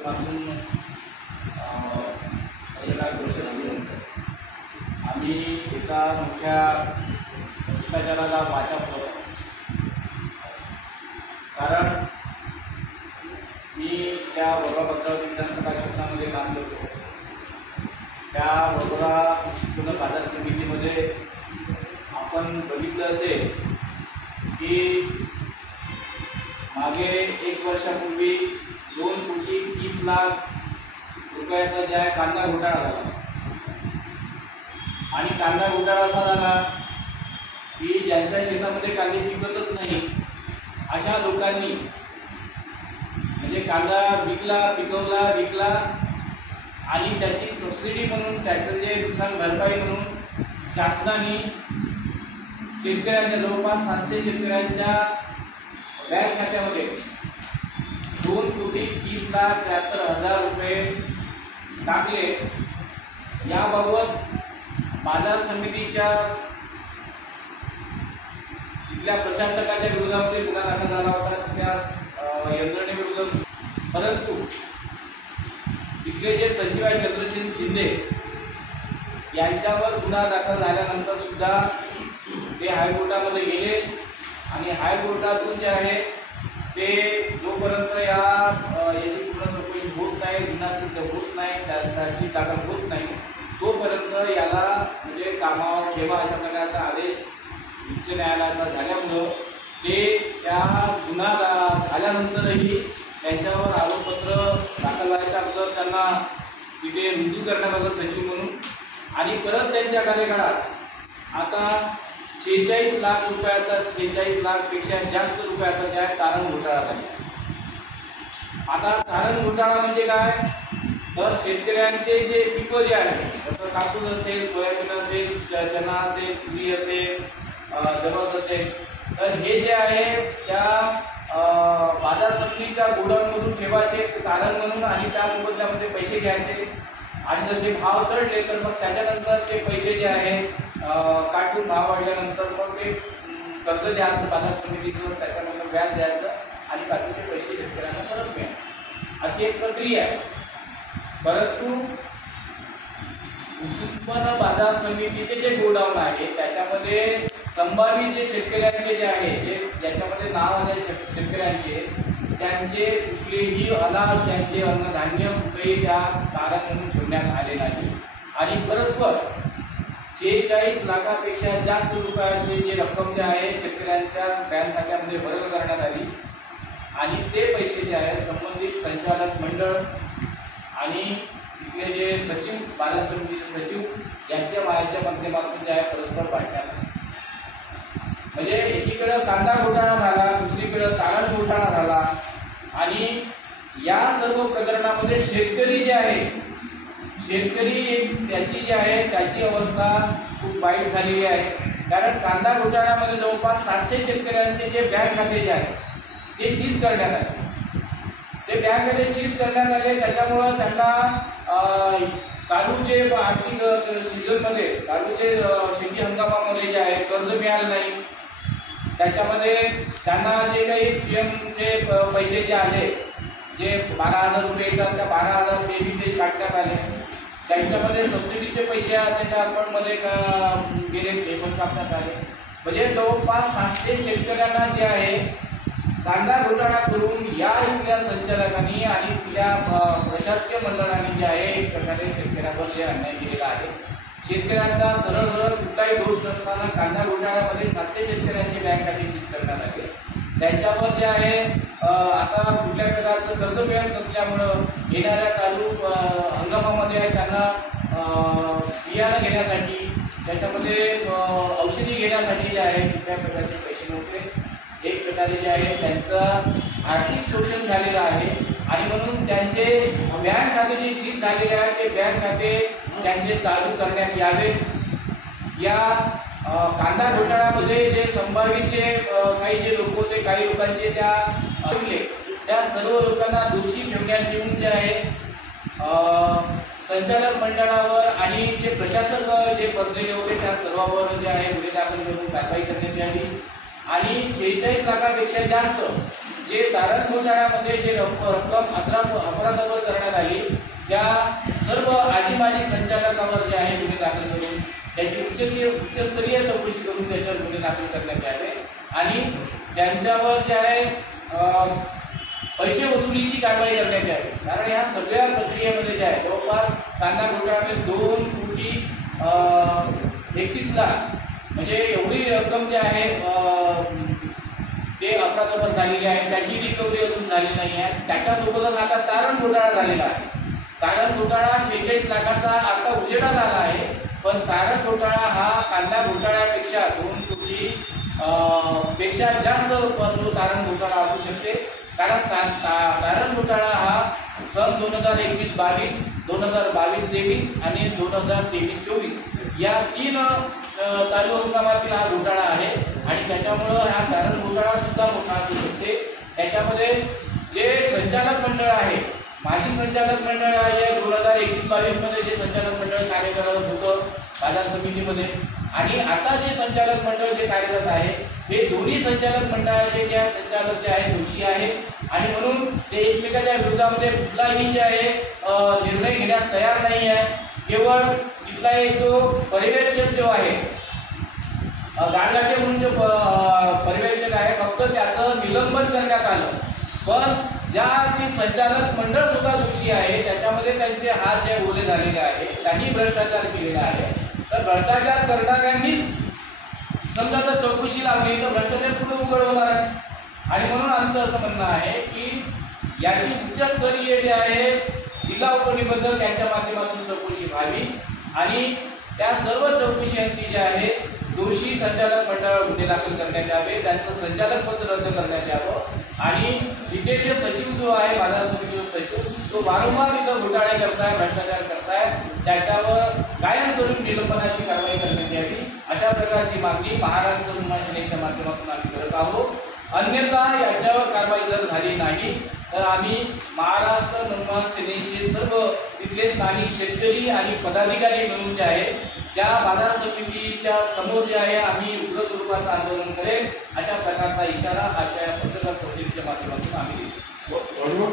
आम्ही एका मोठ्या भ्रष्टाचाराला वाचा होतो, कारण मी त्या वरोरा भद्रावती विधानसभा क्षेत्रामध्ये काम करतो। त्या वरोरा पूर्ण बाजार समितीमध्ये आपण बघितलं असेल की मागे 1 वर्षापूर्वी 2,30,00,000 रुपयाचा ज्या कांदा घोटाळा झाला, आणि कांदा घोटाळा असा झाला की ज्यांच्या शेतामध्ये कांदे पिकतच नाही अशा लोकांनी म्हणजे कांदा पिकवला आणि त्याची सबसिडी म्हणून त्याचं जे नुकसान भरपाई म्हणून शासनाने शेतकऱ्यांच्या जवळपास 700 शेतकऱ्यांच्या बँक खात्यामध्ये 2,30,73,000 रुपये टाकले। याबाबत बाजार समितीच्या इथल्या प्रशासकाच्या विरोधामध्ये गुन्हा दाखल झाला होता, त्या यंत्रणेविरोधात। परंतु इथले जे सचिव आहे चंद्रसेन शिंदे यांच्यावर गुन्हा दाखल झाल्यानंतर सुद्धा ते हायकोर्टामध्ये गेले, आणि हायकोर्टातून जे आहे ते जोपर्यंत याची पूर्ण चौकशी होत नाही, गुन्हा सिद्ध होत नाही, त्याची दाखल होत नाही, तोपर्यंत याला म्हणजे कामावर ठेवा अशा प्रकारचा आदेश उच्च न्यायालयाचा झाल्यामुळं ते त्या गुन्हा झाल्यानंतरही त्यांच्यावर आरोपपत्र दाखल व्हायच्या अगोदर त्यांना तिथे रुजू करण्यात आलं सचिव म्हणून, आणि परत त्यांच्या कार्यकाळात आता 46 लाख रुपयाचा 46 लाखपेक्षा जास्त रुपयाचा ज्या तारण घोटाळा झाला। आता तारण घोटाळा म्हणजे काय, तर शेतकऱ्यांचे जे पिकं जे आहेत, जसं कापूस असेल, सोयाबीन असेल, चना असेल, तुरी असेल, जवस असेल, तर हे जे आहे त्या बाजार समितीच्या गोडाऊनमधून ठेवायचे तारण म्हणून, आणि त्या मोबदल्यामध्ये पैसे घ्यायचे, आणि जसे भाव चढले तर मग त्याच्यानंतर ते पैसे जे आहे काटून भाव वाढल्यानंतर मग ते कर्ज द्यायचं बाजार समितीचं, त्याच्यानंतर व्याज द्यायचं, आणि बाकीचे पैसे शेतकऱ्यांना परत मिळाले, अशी एक प्रक्रिया आहे। परंतु उत्पन्न बाजार समितीचे जे गोडाऊन आहे त्याच्यामध्ये संभावित जे शेतकऱ्यांचे जे आहे, जे ज्याच्यामध्ये नाव आले शेतकऱ्यांचे, त्यांचे कुठलेही अनाज, त्यांचे अन्नधान्य कुठेही त्या तारण म्हणून ठेवण्यात आले नाही, आणि परस्पर 46 लाखापेक्षा जास्त रुपयाचे जे रक्कम जे आहे शेतकऱ्यांच्या बँक खात्यामध्ये वर्ग करण्यात आली, आणि ते पैसे जे आहे संबंधित संचालक मंडळ आणि इथले जे सचिव, बाजार समितीचे सचिव यांच्या माध्यमातून जे आहे परस्पर वाटण्यात आले। म्हणजे एकीकडे कांदा घोटाळा झाला, दुसरीकडे तारण घोटाळा झाला, आणि या सर्व प्रकरणामध्ये शेतकरी जे आहे, शेतकरी त्याची जी आहे त्याची अवस्था खूप वाईट झालेली आहे, कारण कांदा घोटाळ्यामध्ये जवळपास 700 शेतकऱ्यांचे जे बँक खाते जे आहे ते सीज करण्यात आले। ते बँक खाते सीज करण्यात आले, त्याच्यामुळं त्यांना चालू जे आर्थिक सीझनमध्ये, चालू जे शेती हंगामामध्ये जे आहे कर्ज मिळालं नाही, त्याच्यामध्ये त्यांना जे काही पीएमचे पैसे जे आले, जे 12,000 रुपये येतात, त्या 12,000 रुपये ते काढण्यात आले, त्यांच्यामध्ये सबसिडीचे पैसे त्यांच्या अकाउंटमध्ये गेले, ते पण काढण्यात आले। म्हणजे जवळपास 700 शेतकऱ्यांना जे आहे कांदा घोटाळा करून या इथल्या संचालकांनी आणि इथल्या प्रशासकीय मंडळाने जे आहे एक प्रकारे शेतकऱ्यांवर जे अन्याय केलेला आहे। शेतकऱ्यांचा सरळ कुठलाही दोष नसताना कांदा घोटाळ्यामध्ये 700 शेतकऱ्यांचे बँक खाते सीज करण्यात आले, त्यांच्यावर जे आहे आता कुठल्या प्रकारचं कर्ज मिळत नसल्यामुळं येणाऱ्या चालू हंगामामध्ये त्यांना बियाणं घेण्यासाठी, त्याच्यामध्ये औषधी घेण्यासाठी जे आहे कुठल्या प्रकारचे पैसे नव्हते, एक प्रकारे जे आहे त्यांचं आर्थिक शोषण झालेलं आहे, आणि म्हणून त्यांचे बँक खाते जे सीज झालेले आहे ते बँक खाते त्यांचे चालू करण्यात यावे। या कांदा घोटाळ्यामध्ये जे संभावित जे काही जे लोक होते, काही लोकांचे त्या सर्व लोकांना दोषी ठेवण्यात येऊन जे आहे संचालक मंडळावर आणि जे प्रशासक जे बसलेले होते त्या सर्वांवर जे आहे गुन्हे दाखल करून कारवाई करण्यात यावी, आणि 46 लाखापेक्षा जास्त जे तारण घोटाळ्यामध्ये जे रक्कम अफरातफर करण्यात आली त्या सर्व आदिमाजी संचालकावर जे आहे गुन्हे दाखल करून त्याची उच्चस्तरीय चौकशी करून त्याच्यावर गुन्हे दाखल करण्यात यावे आणि त्यांच्यावर जे आहे पैसे वसुलीची कारवाई करण्यात यावी। कारण ह्या सगळ्या प्रक्रियेमध्ये जे आहे जवळपास कांदा घोटाळ्यामध्ये 2,31 लाख म्हणजे एवढी रक्कम जी आहे ते अफरातफर झालेली आहे, त्याची रिकव्हरी अजून झाली नाही आहे। त्याच्यासोबतच आता तारण घोटाळा झालेला आहे। तारण घोटाळा 46 लाखाचा आता उजेडात आला आहे, पण तारण घोटाळा हा कांदा घोटाळ्यापेक्षा 2 कोटी पेक्षा जास्त तो तारण घोटाळा असू शकते। कारण तारण घोटाळा हा सन 2021-22, 2022-23 आणि 2023-24 या 3 चालू हंगामातील हा घोटाळा आहे आणि त्याच्यामुळं हा तारण घोटाळा सुद्धा मोठा असू शकते। त्याच्यामध्ये जे संचालक मंडळ आहे, माजी संचालक मंडळ आहे 2021-22 मध्ये जे संचालक मंडळ कार्य करत होतं बाजार समितीमध्ये आणि आता जे संचालक मंडळ जे कार्यरत आहे हे दोन्ही संचालक मंडळाचे जे संचालक जे आहे दोषी आहे आणि म्हणून ते एकमेकांच्या विरोधामध्ये कुठलाही जे आहे निर्णय घेण्यास तयार नाही आहे। केवळ तिथला एक जो पर्यवेक्षक जो आहे गारगाटे म्हणून जो पर्यवेक्षक आहे फक्त त्याचं निलंबन करण्यात आलं, पण ज्या ती संचालक मंडळ सुद्धा दोषी आहे त्याच्यामध्ये त्यांचे हात जे ओले झालेले आहे, त्यांनी भ्रष्टाचार केलेला आहे। तर भ्रष्टाचार करणाऱ्यांनीच समजा जर चौकशी लावली तर भ्रष्टाचार कुठे उघड होणार आहे आणि म्हणून आमचं असं म्हणणं आहे की याची उच्चस्तरीय जे आहे जिल्हा उपनिबंधक यांच्या माध्यमातून चौकशी व्हावी आणि त्या सर्व चौकशींची जे आहे दोषी संचालक मंडळावर गुन्हे दाखल करण्यात यावे, त्यांचं संचालक पद रद्द करण्यात यावं आणि तिथे जे सचिव जो आहे बाजार समितीचा सचिव तो वारंवार इथं घोटाळे करताय, भ्रष्टाचार करताय, त्याच्यावर कायमस्वरूपी निलंबनाची कारवाई करण्यात यावी अशा प्रकारची मागणी महाराष्ट्र निर्माण सेनेच्या माध्यमातून आम्ही करत आहोत। अन्यथा याच्यावर कारवाई जर झाली नाही तर आम्ही महाराष्ट्र निर्माण सेनेचे सर्व तिथले स्थानिक शेतकरी आणि पदाधिकारी मिळून जे आहे त्या बाजार समितीच्या समोर जे आहे आम्ही उग्र स्वरूपाचं आंदोलन करेल अशा प्रकारचा इशारा आजच्या पत्रकार परिषदेच्या माध्यमातून आम्ही देतो।